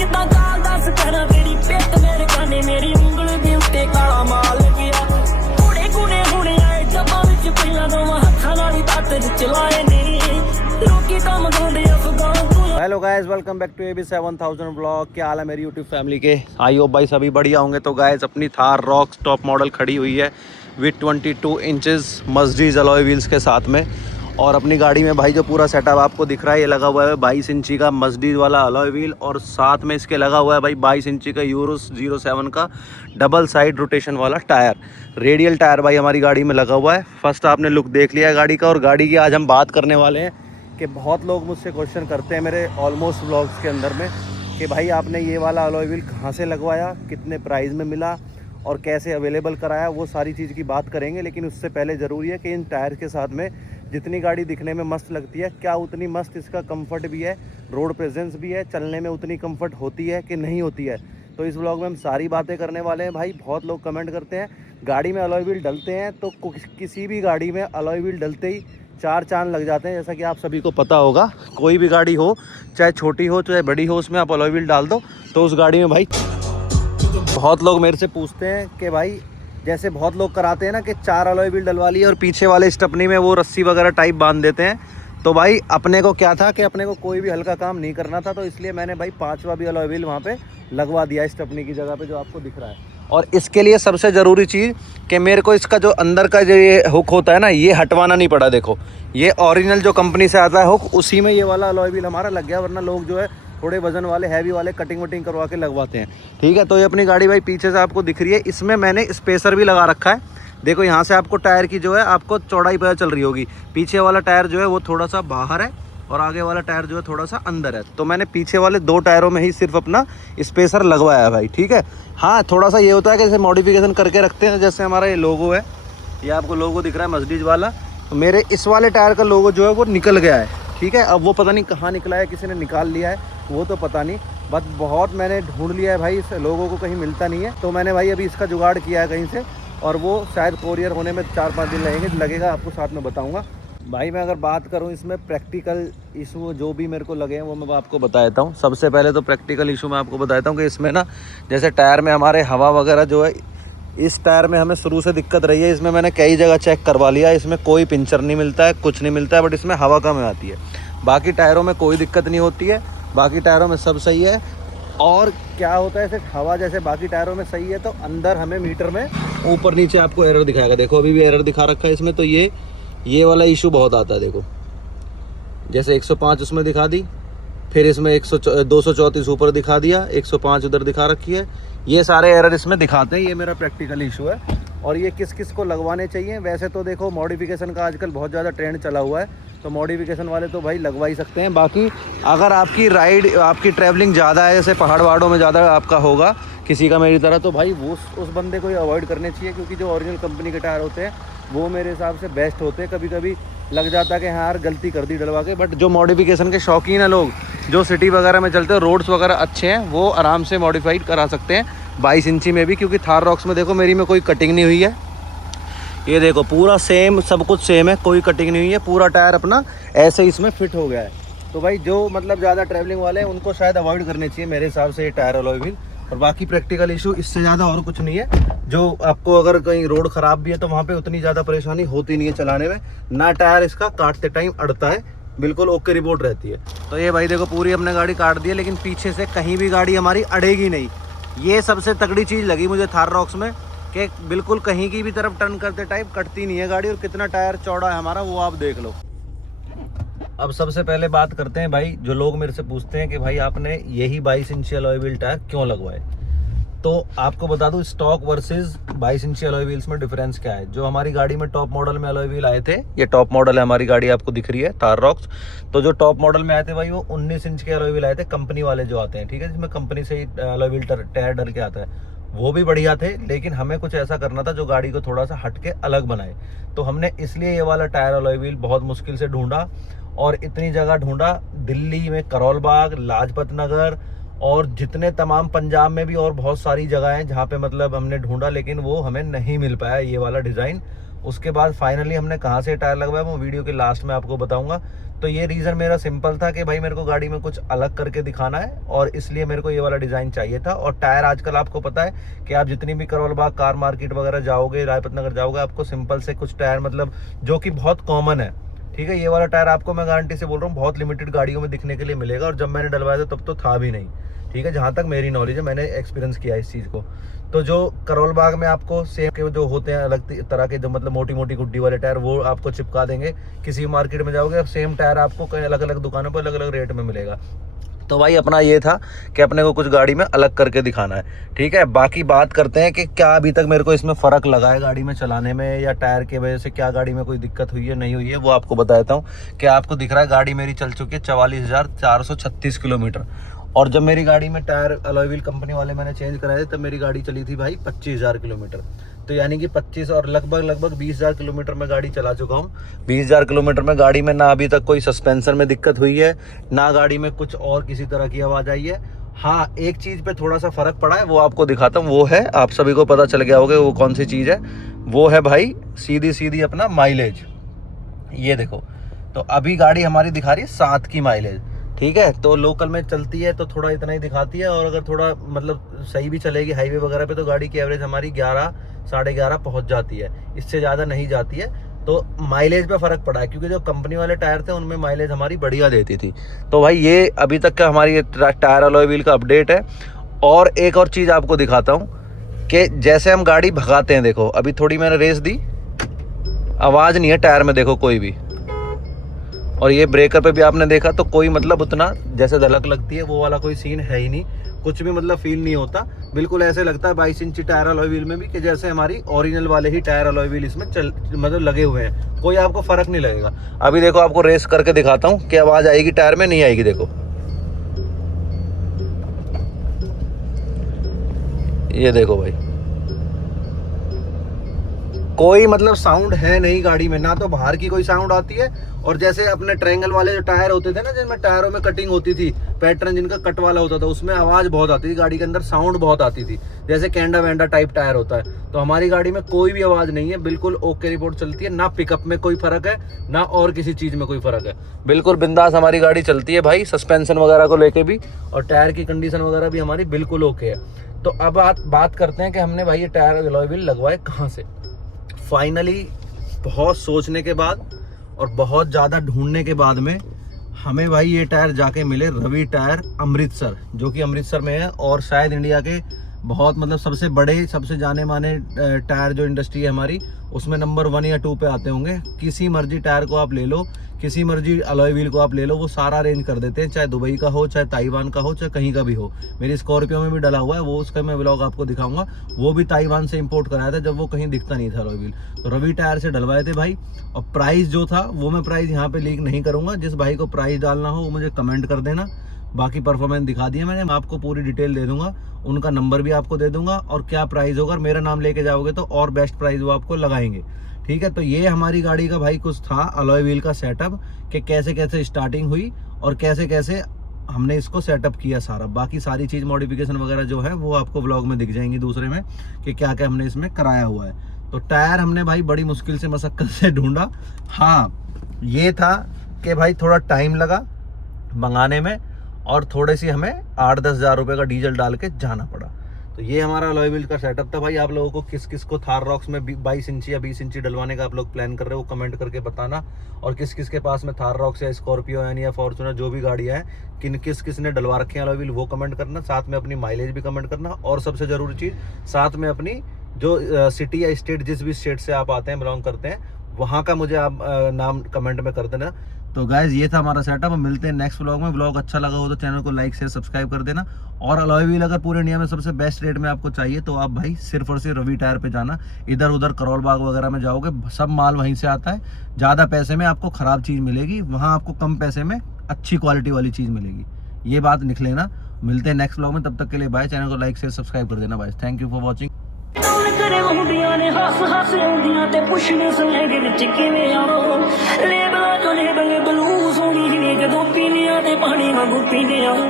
कितना गाल दस करा तेरी पिट मेरे काने मेरी उंगली दे उत्ते काला माल गया कुड़े कुने हुने आए जब्बा विच पईयां दोवां हत्थां नाल ही दाते चलाए ने लोकी काम गांदे अफगान। Hello guys, welcome back to AB 7000 vlog. क्या हाल है मेरी यूट्यूब फैमिली के? आई होप भाई सभी बढ़िया होंगे। तो गाइस अपनी थार रॉक्स टॉप मॉडल खड़ी हुई है with 22 inches Mercedes alloy wheels के साथ में। और अपनी गाड़ी में भाई जो पूरा सेटअप आपको दिख रहा है ये लगा हुआ है 22 इंची का मर्सिडीज वाला अलॉय व्हील, और साथ में इसके लगा हुआ है भाई 22 इंची का यूरो 07 का डबल साइड रोटेशन वाला टायर, रेडियल टायर भाई हमारी गाड़ी में लगा हुआ है। फर्स्ट आपने लुक देख लिया है गाड़ी का, और गाड़ी की आज हम बात करने वाले हैं कि बहुत लोग मुझसे क्वेश्चन करते हैं मेरे ऑलमोस्ट व्लॉग्स के अंदर में कि भाई आपने ये वाला अलॉय व्हील कहाँ से लगवाया, कितने प्राइस में मिला और कैसे अवेलेबल कराया, वो सारी चीज़ की बात करेंगे। लेकिन उससे पहले ज़रूरी है कि इन टायर के साथ में जितनी गाड़ी दिखने में मस्त लगती है, क्या उतनी मस्त इसका कंफर्ट भी है, रोड प्रेजेंस भी है, चलने में उतनी कंफर्ट होती है कि नहीं होती है। तो इस व्लॉग में हम सारी बातें करने वाले हैं भाई। बहुत लोग कमेंट करते हैं गाड़ी में अलॉय व्हील डलते हैं, तो किसी भी गाड़ी में अलॉय व्हील डलते ही चार चांद लग जाते हैं, जैसा कि आप सभी को पता होगा। कोई भी गाड़ी हो, चाहे छोटी हो चाहे बड़ी हो, उसमें आप अलॉय व्हील डाल दो तो उस गाड़ी में भाई। बहुत लोग मेरे से पूछते हैं कि भाई जैसे बहुत लोग कराते हैं ना कि 4 अलॉय व्हील डलवा लिए और पीछे वाले स्टपनी में वो रस्सी वगैरह टाइप बांध देते हैं। तो भाई अपने को क्या था कि अपने को कोई भी हल्का काम नहीं करना था, तो इसलिए मैंने भाई 5वां भी अलॉय व्हील वहाँ पे लगवा दिया स्टपनी की जगह पे, जो आपको दिख रहा है। और इसके लिए सबसे ज़रूरी चीज़ कि मेरे को इसका जो अंदर का जो ये हुक होता है ना, ये हटवाना नहीं पड़ा। देखो ये ओरिजिनल जो कंपनी से आता है हुक, उसी में ये वाला अलॉय व्हील हमारा लग गया, वरना लोग जो है थोड़े वजन वाले हैवी वाले कटिंग वटिंग करवा के लगवाते हैं। ठीक है, तो ये अपनी गाड़ी भाई पीछे से आपको दिख रही है, इसमें मैंने स्पेसर भी लगा रखा है। देखो यहाँ से आपको टायर की जो है आपको चौड़ाई पता चल रही होगी। पीछे वाला टायर जो है वो थोड़ा सा बाहर है और आगे वाला टायर जो है थोड़ा सा अंदर है। तो मैंने पीछे वाले 2 टायरों में ही सिर्फ अपना स्पेसर लगवाया है भाई। ठीक है, हाँ थोड़ा सा ये होता है कि जैसे मॉडिफिकेशन करके रखते हैं, जैसे हमारा ये लोगो है, ये आपको लोगो दिख रहा है मर्सिडीज वाला, तो मेरे इस वाले टायर का लोगो जो है वो निकल गया है। ठीक है, अब वो पता नहीं कहाँ निकला है, किसी ने निकाल लिया है वो तो पता नहीं, बट बहुत मैंने ढूंढ लिया है भाई, इस लोगों को कहीं मिलता नहीं है। तो मैंने भाई अभी इसका जुगाड़ किया है कहीं से, और वो शायद कोरियर होने में 4-5 दिन लगेगा, आपको साथ में बताऊंगा। भाई मैं अगर बात करूं इसमें प्रैक्टिकल इशू जो भी मेरे को लगे हैं वो मैं आपको बता देता हूं। सबसे पहले तो प्रैक्टिकल इशू मैं आपको बताता हूं कि इसमें ना जैसे टायर में हमारे हवा वगैरह जो है, इस टायर में हमें शुरू से दिक्कत रही है। इसमें मैंने कई जगह चेक करवा लिया, इसमें कोई पिंचर नहीं मिलता है, कुछ नहीं मिलता है, बट इसमें हवा कम आती है। बाकी टायरों में कोई दिक्कत नहीं होती है, बाकी टायरों में सब सही है। और क्या होता है सिर्फ हवा जैसे बाकी टायरों में सही है, तो अंदर हमें मीटर में ऊपर नीचे आपको एरर दिखाएगा। देखो अभी भी एरर दिखा रखा है इसमें, तो ये वाला इशू बहुत आता है। देखो जैसे 105 उसमें दिखा दी, फिर इसमें 234 ऊपर दिखा दिया, 105 उधर दिखा रखी है, ये सारे एरर इसमें दिखाते हैं। ये मेरा प्रैक्टिकल इशू है। और ये किस किस को लगवाने चाहिए? वैसे तो देखो मॉडिफिकेशन का आजकल बहुत ज़्यादा ट्रेंड चला हुआ है, तो मॉडिफिकेशन वाले तो भाई लगवा ही सकते हैं। बाकी अगर आपकी राइड, आपकी ट्रैवलिंग ज़्यादा है, जैसे पहाड़ वहाड़ों में ज़्यादा आपका होगा किसी का मेरी तरह, तो भाई वो उस बंदे को ही अवॉइड करने चाहिए, क्योंकि जो ओरिजिनल कंपनी के टायर होते हैं वो मेरे हिसाब से बेस्ट होते हैं। कभी कभी लग जाता है कि हाँ यार गलती कर दी डलवा के, बट जो मॉडिफिकेशन के शौकीन है लोग, जो सिटी वगैरह में चलते हैं, रोड्स वगैरह अच्छे हैं, वो आराम से मॉडिफाइड करा सकते हैं 22 इंची में भी। क्योंकि थार रॉक्स में देखो मेरी में कोई कटिंग नहीं हुई है, ये देखो पूरा सेम, सब कुछ सेम है, कोई कटिंग नहीं हुई है, पूरा टायर अपना ऐसे इसमें फिट हो गया है। तो भाई जो मतलब ज़्यादा ट्रैवलिंग वाले हैं उनको शायद अवॉइड करने चाहिए मेरे हिसाब से ये टायर अलॉय व्हील। और बाकी प्रैक्टिकल इशू इससे ज़्यादा और कुछ नहीं है। जो आपको अगर कहीं रोड ख़राब भी है तो वहाँ पे उतनी ज़्यादा परेशानी होती नहीं है चलाने में, ना टायर इसका काटते टाइम अड़ता है, बिल्कुल ओके रिपोर्ट रहती है। तो ये भाई देखो पूरी अपने गाड़ी काट दी है, लेकिन पीछे से कहीं भी गाड़ी हमारी अड़ेगी नहीं। ये सबसे तगड़ी चीज़ लगी मुझे थार रॉक्स में, कि बिल्कुल कहीं की भी तरफ टर्न करते टाइप कटती नहीं है गाड़ी। और कितना टायर चौड़ा है हमारा वो आप देख लो। अब सबसे पहले बात करते हैं भाई, जो लोग मेरे से पूछते हैं कि भाई आपने यही 22 इंची अलॉय व्हील टायर क्यों लगवाए, तो आपको बता दूं स्टॉक वर्सेस 22 इंची अलॉय व्हील्स में डिफरेंस क्या है। जो हमारी गाड़ी में टॉप मॉडल में अलॉय व्हील आए थे, ये टॉप मॉडल है हमारी गाड़ी, आपको दिख रही है थार रॉक्स, तो जो टॉप मॉडल में आए थे भाई वो 19 इंच के अलॉय व्हील आए थे, कंपनी वाले जो आते हैं। ठीक है, जिसमें कंपनी से ही अलॉय व्हील टायर डल के आता है, वो भी बढ़िया थे। लेकिन हमें कुछ ऐसा करना था जो गाड़ी को थोड़ा सा हटके अलग बनाए, तो हमने इसलिए ये वाला टायर अलॉय व्हील बहुत मुश्किल से ढूंढा, और इतनी जगह ढूंढा, दिल्ली में करोल बाग, लाजपत नगर, और जितने तमाम पंजाब में भी और बहुत सारी जगह हैं जहाँ पे मतलब हमने ढूंढा, लेकिन वो हमें नहीं मिल पाया ये वाला डिज़ाइन। उसके बाद फाइनली हमने कहाँ से टायर लगवाया वो वीडियो के लास्ट में आपको बताऊंगा। तो ये रीज़न मेरा सिंपल था कि भाई मेरे को गाड़ी में कुछ अलग करके दिखाना है और इसलिए मेरे को ये वाला डिज़ाइन चाहिए था। और टायर आजकल आपको पता है कि आप जितनी भी करोल बाग कार मार्केट वगैरह जाओगे, लाजपत नगर जाओगे, आपको सिंपल से कुछ टायर मतलब जो कि बहुत कॉमन है, ठीक है। ये वाला टायर आपको मैं गारंटी से बोल रहा हूँ बहुत लिमिटेड गाड़ियों में दिखने के लिए मिलेगा, और जब मैंने डलवाया था तब तो था भी नहीं, ठीक है। जहाँ तक मेरी नॉलेज है, मैंने एक्सपीरियंस किया इस चीज़ को। तो जो करोल बाग में आपको सेम के जो होते हैं अलग तरह के, जो मतलब मोटी मोटी गुड्डी वाले टायर, वो आपको चिपका देंगे। किसी मार्केट में जाओगे, अब सेम टायर आपको कई अलग अलग दुकानों पर अलग अलग रेट में मिलेगा। तो भाई अपना ये था कि अपने को कुछ गाड़ी में अलग करके दिखाना है, ठीक है। बाकी बात करते हैं कि क्या अभी तक मेरे को इसमें फ़र्क लगा है गाड़ी में चलाने में, या टायर की वजह से क्या गाड़ी में कोई दिक्कत हुई है नहीं हुई है, वो आपको बताता हूँ। कि आपको दिख रहा है गाड़ी मेरी चल चुकी है 44,436 किलोमीटर। और जब मेरी गाड़ी में टायर अलॉय व्हील कंपनी वाले मैंने चेंज कराए तब मेरी गाड़ी चली थी भाई 25,000 किलोमीटर। तो यानी कि 25 और लगभग 20,000 किलोमीटर में गाड़ी चला चुका हूँ। 20,000 किलोमीटर में गाड़ी में ना अभी तक कोई सस्पेंशन में दिक्कत हुई है, ना गाड़ी में कुछ और किसी तरह की आवाज़ आई है। हाँ, एक चीज़ पे थोड़ा सा फ़र्क पड़ा है, वो आपको दिखाता हूँ। वो है, आप सभी को पता चल गया होगा वो कौन सी चीज़ है। वो है भाई सीधी अपना माइलेज। ये देखो, तो अभी गाड़ी हमारी दिखा रही है 7 की माइलेज, ठीक है। तो लोकल में चलती है तो थोड़ा इतना ही दिखाती है, और अगर थोड़ा मतलब सही भी चलेगी हाईवे वगैरह पे तो गाड़ी की एवरेज हमारी 11 साढ़े 11 पहुंच जाती है, इससे ज़्यादा नहीं जाती है। तो माइलेज पे फ़र्क पड़ा है, क्योंकि जो कंपनी वाले टायर थे उनमें माइलेज हमारी बढ़िया देती थी। तो भाई ये अभी तक का हमारी टायर अलॉय व्हील का अपडेट है। और एक और चीज़ आपको दिखाता हूँ कि जैसे हम गाड़ी भगाते हैं, देखो अभी थोड़ी मैंने रेस दी, आवाज़ नहीं है टायर में, देखो कोई भी। और ये ब्रेकर पे भी आपने देखा तो कोई मतलब उतना जैसे धड़क लगती है वो वाला कोई सीन है ही नहीं, कुछ भी मतलब फील नहीं होता। बिल्कुल ऐसे लगता है 22 इंची टायर अलॉय व्हील में भी कि जैसे हमारी ओरिजिनल वाले ही टायर अलॉय व्हील इसमें मतलब लगे हुए हैं, कोई आपको फ़र्क नहीं लगेगा। अभी देखो आपको रेस करके दिखाता हूँ कि आवाज़ आएगी टायर में, नहीं आएगी। देखो ये देखो भाई, कोई मतलब साउंड है नहीं गाड़ी में, ना तो बाहर की कोई साउंड आती है। और जैसे अपने ट्रायंगल वाले जो टायर होते थे ना, जिनमें टायरों में कटिंग होती थी, पैटर्न जिनका कट वाला होता था, उसमें आवाज़ बहुत आती थी गाड़ी के अंदर, साउंड बहुत आती थी, जैसे कैंडा वैंडा टाइप टायर होता है। तो हमारी गाड़ी में कोई भी आवाज़ नहीं है, बिल्कुल ओके रिपोर्ट चलती है। ना पिकअप में कोई फ़र्क है, ना और किसी चीज़ में कोई फ़र्क है, बिल्कुल बिंदास हमारी गाड़ी चलती है भाई, सस्पेंशन वगैरह को लेके भी। और टायर की कंडीशन वगैरह भी हमारी बिल्कुल ओके है। तो अब बात करते हैं कि हमने भाई ये टायर अलॉय व्हील लगवाए कहाँ से। फाइनली बहुत सोचने के बाद और बहुत ज़्यादा ढूंढने के बाद में हमें भाई ये टायर जाके मिले रवि टायर अमृतसर, जो कि अमृतसर में है। और शायद इंडिया के बहुत मतलब सबसे बड़े, सबसे जाने माने टायर जो इंडस्ट्री है हमारी, उसमें नंबर 1 या 2 पे आते होंगे। किसी मर्जी टायर को आप ले लो, किसी मर्जी अलॉय व्हील को आप ले लो, वो सारा अरेंज कर देते हैं, चाहे दुबई का हो, चाहे ताइवान का हो, चाहे कहीं का भी हो। मेरी स्कॉर्पियो में भी डला हुआ है, वो उसका मैं व्लॉग आपको दिखाऊंगा। वो भी ताइवान से इंपोर्ट कराया था, जब वो कहीं दिखता नहीं था अलॉय व्हील। तो रवि टायर से डलवाए थे भाई। और प्राइस जो था वो मैं प्राइस यहाँ पे लीक नहीं करूँगा, जिस भाई को प्राइस डालना हो वो मुझे कमेंट कर देना। बाकी परफॉर्मेंस दिखा दिया मैंने, मैं आपको पूरी डिटेल दे दूंगा, उनका नंबर भी आपको दे दूंगा, और क्या प्राइस होगा। और मेरा नाम लेके जाओगे तो और बेस्ट प्राइस वो आपको लगाएंगे, ठीक है। तो ये हमारी गाड़ी का भाई कुछ था अलॉय व्हील का सेटअप, कि कैसे कैसे स्टार्टिंग हुई और कैसे कैसे हमने इसको सेटअप किया सारा। बाकी सारी चीज़ मॉडिफिकेशन वगैरह जो है वो आपको व्लॉग में दिख जाएंगी दूसरे में, कि क्या क्या हमने इसमें कराया हुआ है। तो टायर हमने भाई बड़ी मुश्किल से मशक्कत से ढूंढा। हाँ, ये था कि भाई थोड़ा टाइम लगा मंगाने में, और थोड़े सी हमें 8-10 हज़ार रुपये का डीजल डाल के जाना पड़ा। तो ये हमारा अलॉय व्हील का सेटअप था भाई। आप लोगों को किस किस को थार रॉक्स में 22 इंची या 20 इंची डलवाने का आप लोग प्लान कर रहे हो, कमेंट करके बताना। और किस किस के पास में थार रॉक्स या स्कॉर्पियो या फॉर्च्यूनर जो भी गाड़ियाँ हैं, किस ने डलवा रखे हैं अलॉय व्हील, वो कमेंट करना। साथ में अपनी माइलेज भी कमेंट करना, और सबसे ज़रूरी चीज़ साथ में अपनी जो सिटी या स्टेट, जिस भी स्टेट से आप आते हैं, बिलोंग करते हैं, वहाँ का मुझे आप नाम कमेंट में कर देना। तो गाइज ये था हमारा सेटअप। हम मिलते हैं नेक्स्ट व्लॉग में। व्लॉग अच्छा लगा हो तो चैनल को लाइक शेयर सब्सक्राइब कर देना। और अलॉय व्हील अगर पूरे इंडिया में सबसे बेस्ट रेट में आपको चाहिए तो आप भाई सिर्फ और सिर्फ रवि टायर पे जाना। इधर उधर करोल बाग वगैरह में जाओगे, सब माल वहीं से आता है। ज़्यादा पैसे में आपको ख़राब चीज़ मिलेगी, वहाँ आपको कम पैसे में अच्छी क्वालिटी वाली चीज़ मिलेगी। ये बात लिख लेना। मिलते हैं नेक्स्ट व्लॉग में, तब तक के लिए बाय। चैनल को लाइक शेयर सब्सक्राइब कर देना भाई। Thank you for watching. ਹੁੰਦੀਆਂ ਨੇ ਹੱਸ ਹੱਸ ਆਉਂਦੀਆਂ ਤੇ ਪੁੱਛਦੇ ਸਲੈਂਗ ਵਿੱਚ ਕਿਵੇਂ ਆਉਂ ਲੇਬਲਾਂ ਜੋ ਲੇਬਲ ਬਲੂਸ ਹੋਣੀ ਜਦੋਂ ਪੀਲੀਆਂ ਤੇ ਪਾਣੀ ਵਾਂਗੂ ਪੀਂਦੇ ਆ।